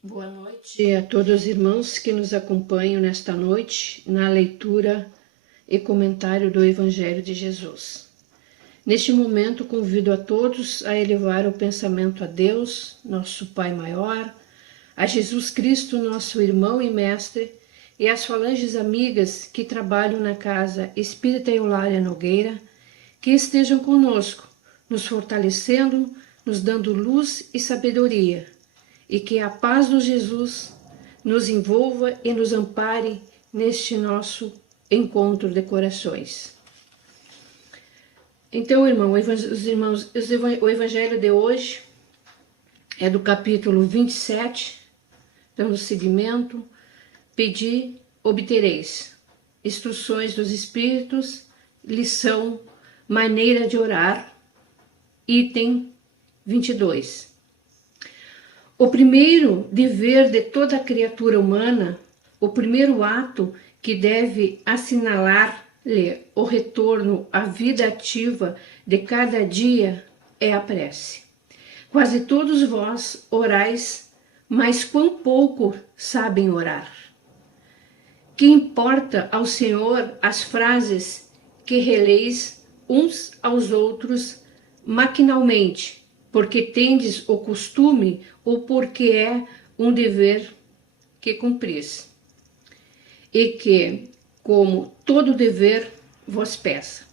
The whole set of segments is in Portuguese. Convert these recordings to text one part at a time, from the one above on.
Boa noite a todos os irmãos que nos acompanham nesta noite na leitura e comentário do Evangelho de Jesus. Neste momento, convido a todos a elevar o pensamento a Deus, nosso Pai maior, a Jesus Cristo, nosso irmão e mestre, e às falanges amigas que trabalham na Casa Espírita Eulália Nogueira, que estejam conosco, nos fortalecendo, nos dando luz e sabedoria, e que a paz do Jesus nos envolva e nos ampare neste nosso encontro de corações. Então, o Evangelho de hoje é do capítulo 27, dando seguimento, pedi, obtereis, instruções dos Espíritos, lição, maneira de orar, item 22. O primeiro dever de toda criatura humana, o primeiro ato que deve assinalar-lhe o retorno à vida ativa de cada dia é a prece. Quase todos vós orais, mas quão pouco sabem orar. Que importa ao Senhor as frases que releis uns aos outros maquinalmente, porque tendes o costume ou porque é um dever que cumpris, e que, como todo dever, vos peça.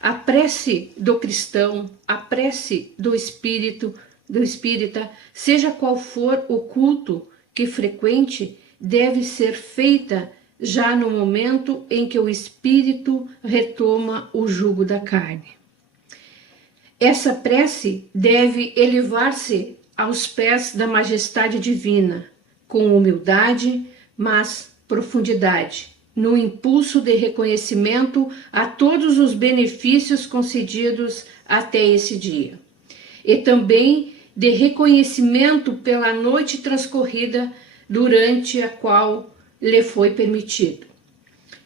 A prece do cristão, a prece do espírita, seja qual for o culto que frequente, deve ser feita já no momento em que o espírito retoma o jugo da carne. Essa prece deve elevar-se aos pés da majestade divina, com humildade, mas profundidade, no impulso de reconhecimento a todos os benefícios concedidos até esse dia, e também de reconhecimento pela noite transcorrida durante a qual lhe foi permitido,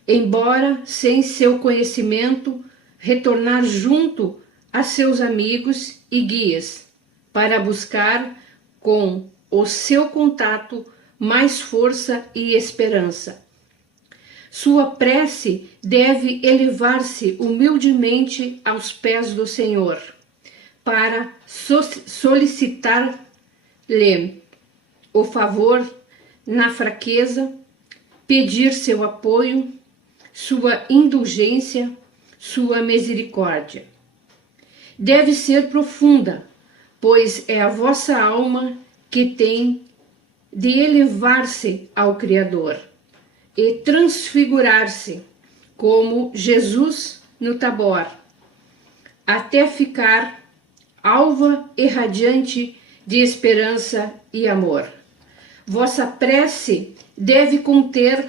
embora sem seu conhecimento, retornar junto a seus amigos e guias, para buscar com o seu contato mais força e esperança. Sua prece deve elevar-se humildemente aos pés do Senhor, para solicitar-lhe o favor na fraqueza, pedir seu apoio, sua indulgência, sua misericórdia. Deve ser profunda, pois é a vossa alma que tem de elevar-se ao Criador e transfigurar-se, como Jesus no Tabor, até ficar alva e radiante de esperança e amor. Vossa prece deve conter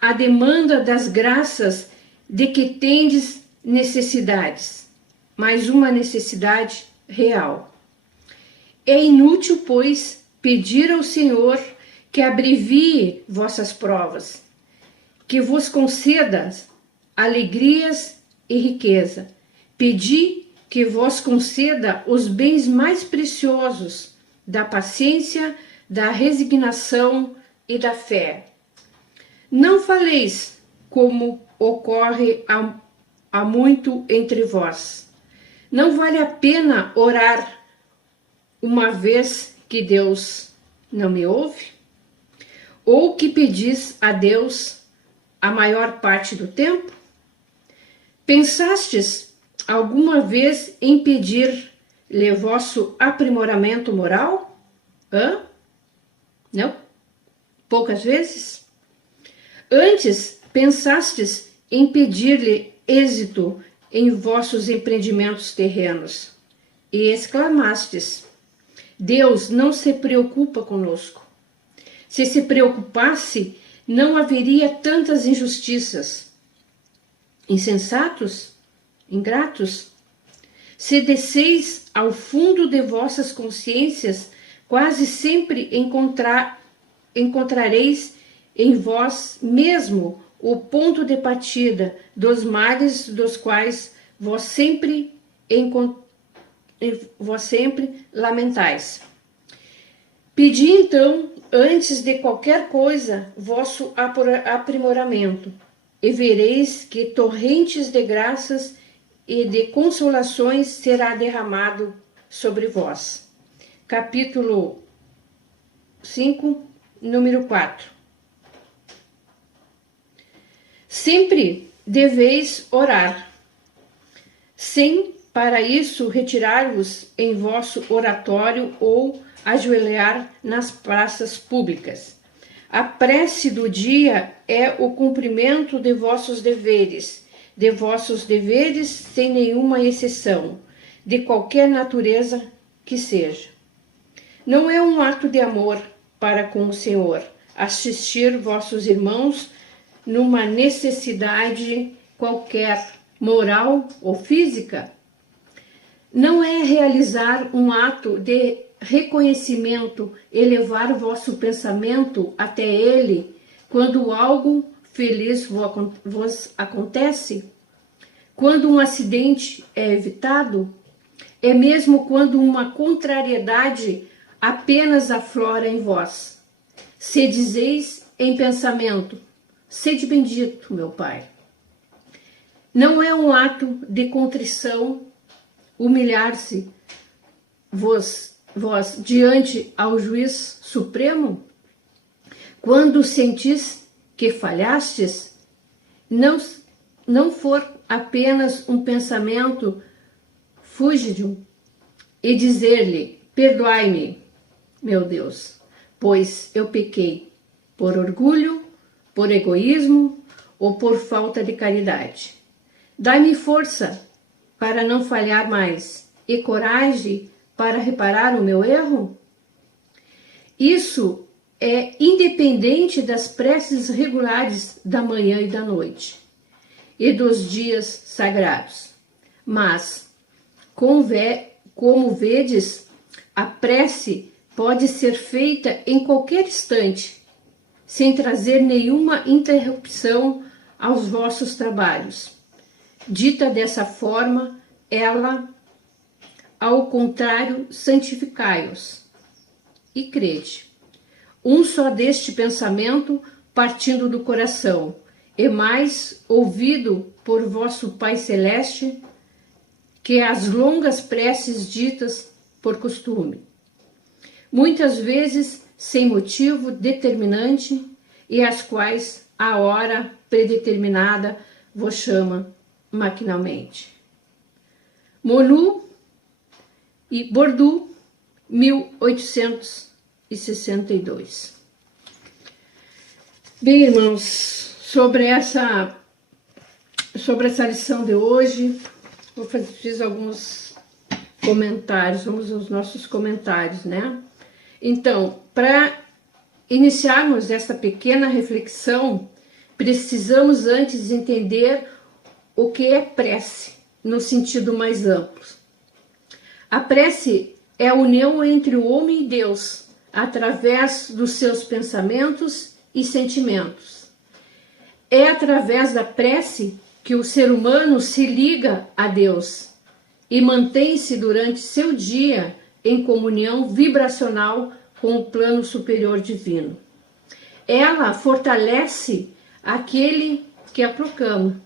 a demanda das graças de que tendes necessidades, mas uma necessidade real. É inútil, pois, pedir ao Senhor que abrevie vossas provas, que vos conceda alegrias e riqueza. Pedi que vos conceda os bens mais preciosos da paciência, da resignação e da fé. Não faleis como ocorre há muito entre vós. Não vale a pena orar uma vez que Deus não me ouve? Ou que pedis a Deus a maior parte do tempo? Pensastes alguma vez em pedir-lhe vosso aprimoramento moral? Não? Poucas vezes? Antes pensastes em pedir-lhe êxito em vossos empreendimentos terrenos e exclamastes: Deus não se preocupa conosco. Se se preocupasse, não haveria tantas injustiças. Insensatos? Ingratos? Se desceis ao fundo de vossas consciências, quase sempre encontrareis em vós mesmo o ponto de partida dos males dos quais vós sempre lamentais. Pedi então, antes de qualquer coisa, vosso aprimoramento, e vereis que torrentes de graças e de consolações será derramado sobre vós. Capítulo 5, número 4. Sempre deveis orar, sem para isso retirar-vos em vosso oratório ou ajoelhar nas praças públicas. A prece do dia é o cumprimento de vossos deveres sem nenhuma exceção, de qualquer natureza que seja. Não é um ato de amor para com o Senhor assistir vossos irmãos numa necessidade qualquer, moral ou física. Não é realizar um ato de reconhecimento e levar vosso pensamento até ele quando algo feliz vos acontece, quando um acidente é evitado, é mesmo quando uma contrariedade apenas aflora em vós. Se dizeis em pensamento, sede bendito, meu Pai. Não é um ato de contrição humilhar-se vós diante ao juiz supremo? Quando sentis que falhastes, não for apenas um pensamento fúgido e dizer-lhe, perdoai-me, meu Deus, pois eu pequei por orgulho, por egoísmo ou por falta de caridade. Dai-me força para não falhar mais e coragem para reparar o meu erro? Isso é independente das preces regulares da manhã e da noite e dos dias sagrados. Mas, como vedes, a prece pode ser feita em qualquer instante, sem trazer nenhuma interrupção aos vossos trabalhos. Dita dessa forma, ela, ao contrário, santificai-os e crede. Um só deste pensamento partindo do coração, e mais ouvido por vosso Pai Celeste, que as longas preces ditas por costume, muitas vezes sem motivo determinante, e as quais a hora predeterminada vos chama maquinalmente. Molu e Bordeaux, 1862. Bem, irmãos, sobre essa lição de hoje, fiz alguns comentários, vamos aos nossos comentários, né? Então, para iniciarmos essa pequena reflexão, precisamos antes entender o que é prece, no sentido mais amplo. A prece é a união entre o homem e Deus, através dos seus pensamentos e sentimentos. É através da prece que o ser humano se liga a Deus e mantém-se durante seu dia em comunhão vibracional com o plano superior divino. Ela fortalece aquele que a proclama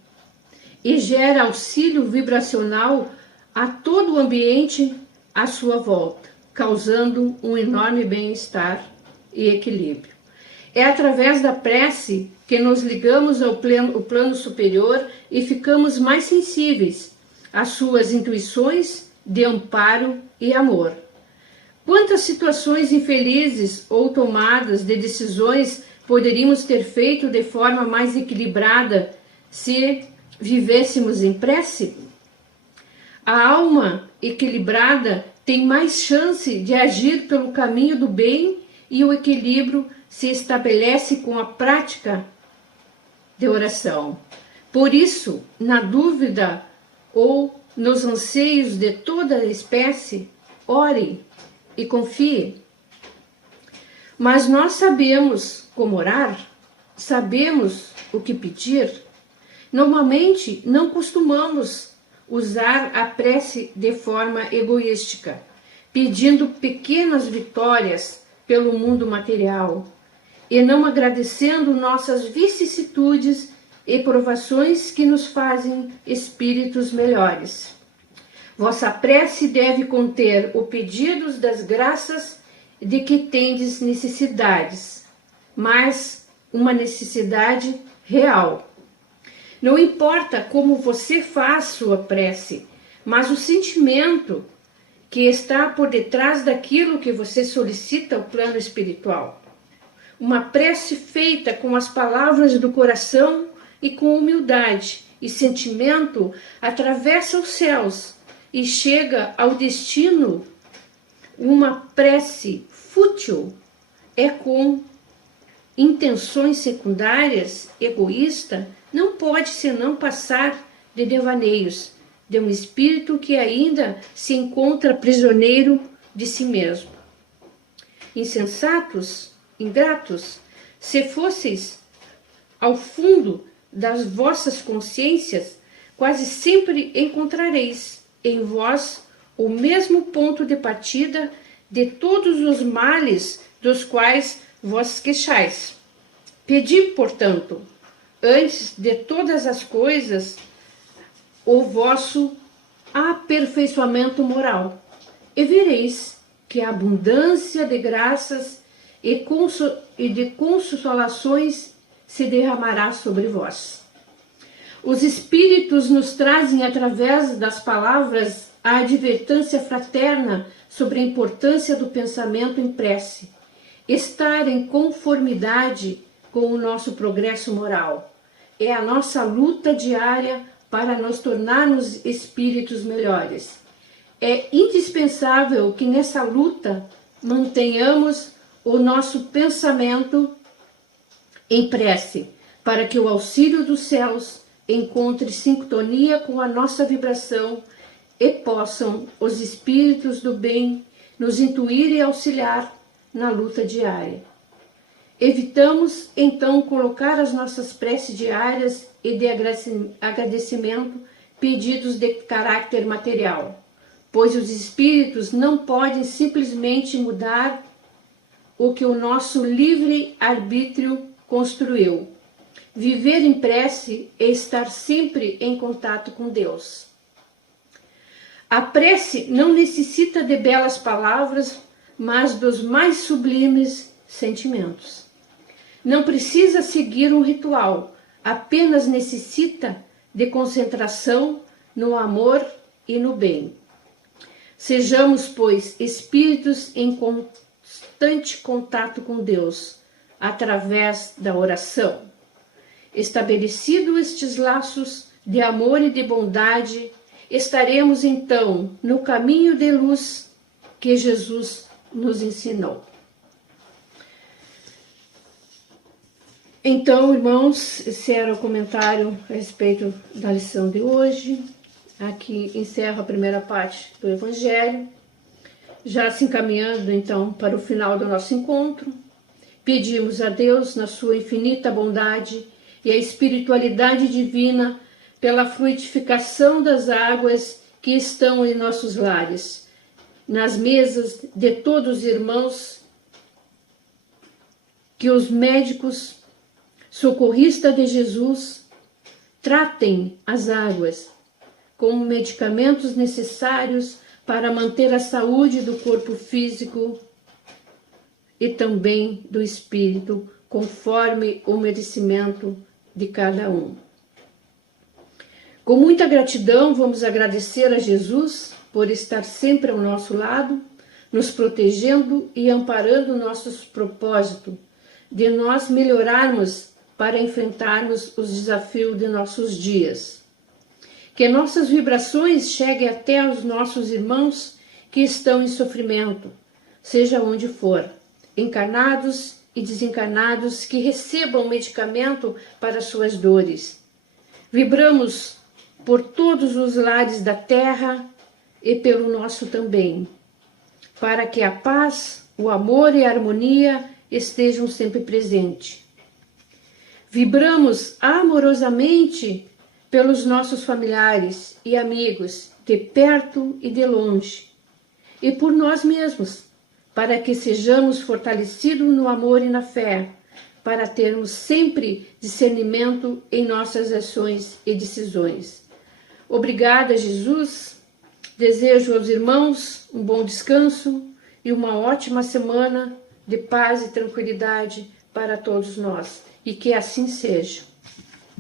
e gera auxílio vibracional a todo o ambiente à sua volta, causando um enorme bem-estar e equilíbrio. É através da prece que nos ligamos ao plano superior e ficamos mais sensíveis às suas intuições de amparo e amor. Quantas situações infelizes ou tomadas de decisões poderíamos ter feito de forma mais equilibrada se vivêssemos em prece? A alma equilibrada tem mais chance de agir pelo caminho do bem e o equilíbrio se estabelece com a prática de oração. Por isso, na dúvida ou nos anseios de toda a espécie, ore e confie. Mas nós sabemos como orar? Sabemos o que pedir? Normalmente não costumamos usar a prece de forma egoística, pedindo pequenas vitórias pelo mundo material e não agradecendo nossas vicissitudes e provações que nos fazem espíritos melhores. Vossa prece deve conter o pedido das graças de que tendes necessidades, mas uma necessidade real. Não importa como você faz sua prece, mas o sentimento que está por detrás daquilo que você solicita ao plano espiritual. Uma prece feita com as palavras do coração e com humildade e sentimento atravessa os céus e chega ao destino. Uma prece fútil é com intenções secundárias, egoísta, não pode senão passar de devaneios de um espírito que ainda se encontra prisioneiro de si mesmo. Insensatos, ingratos, se fosseis ao fundo das vossas consciências, quase sempre encontrareis em vós o mesmo ponto de partida de todos os males dos quais vos queixais. Pedi, portanto, antes de todas as coisas, o vosso aperfeiçoamento moral, e vereis que a abundância de graças e de consolações se derramará sobre vós. Os Espíritos nos trazem, através das palavras, a advertência fraterna sobre a importância do pensamento em prece, estar em conformidade com o nosso progresso moral. É a nossa luta diária para nos tornarmos espíritos melhores. É indispensável que nessa luta mantenhamos o nosso pensamento em prece, para que o auxílio dos céus encontre sintonia com a nossa vibração e possam os espíritos do bem nos intuir e auxiliar na luta diária. Evitamos, então, colocar as nossas preces diárias e de agradecimento pedidos de caráter material, pois os espíritos não podem simplesmente mudar o que o nosso livre-arbítrio construiu. Viver em prece é estar sempre em contato com Deus. A prece não necessita de belas palavras, mas dos mais sublimes sentimentos. Não precisa seguir um ritual, apenas necessita de concentração no amor e no bem. Sejamos, pois, espíritos em constante contato com Deus, através da oração. Estabelecidos estes laços de amor e de bondade, estaremos então no caminho de luz que Jesus nos ensinou. Então, irmãos, esse era o comentário a respeito da lição de hoje. Aqui encerro a primeira parte do Evangelho, já se encaminhando então para o final do nosso encontro. Pedimos a Deus, na sua infinita bondade e a espiritualidade divina, pela fluidificação das águas que estão em nossos lares, nas mesas de todos os irmãos, que os médicos, socorristas de Jesus, tratem as águas como medicamentos necessários para manter a saúde do corpo físico e também do espírito, conforme o merecimento de cada um. Com muita gratidão, vamos agradecer a Jesus por estar sempre ao nosso lado, nos protegendo e amparando nossos propósitos, de nós melhorarmos para enfrentarmos os desafios de nossos dias. Que nossas vibrações cheguem até os nossos irmãos que estão em sofrimento, seja onde for, encarnados e desencarnados, que recebam medicamento para suas dores. Vibramos por todos os lares da terra e pelo nosso também, para que a paz, o amor e a harmonia estejam sempre presentes. Vibramos amorosamente pelos nossos familiares e amigos, de perto e de longe, e por nós mesmos, para que sejamos fortalecidos no amor e na fé, para termos sempre discernimento em nossas ações e decisões. Obrigada, Jesus. Desejo aos irmãos um bom descanso e uma ótima semana de paz e tranquilidade para todos nós. E que assim seja.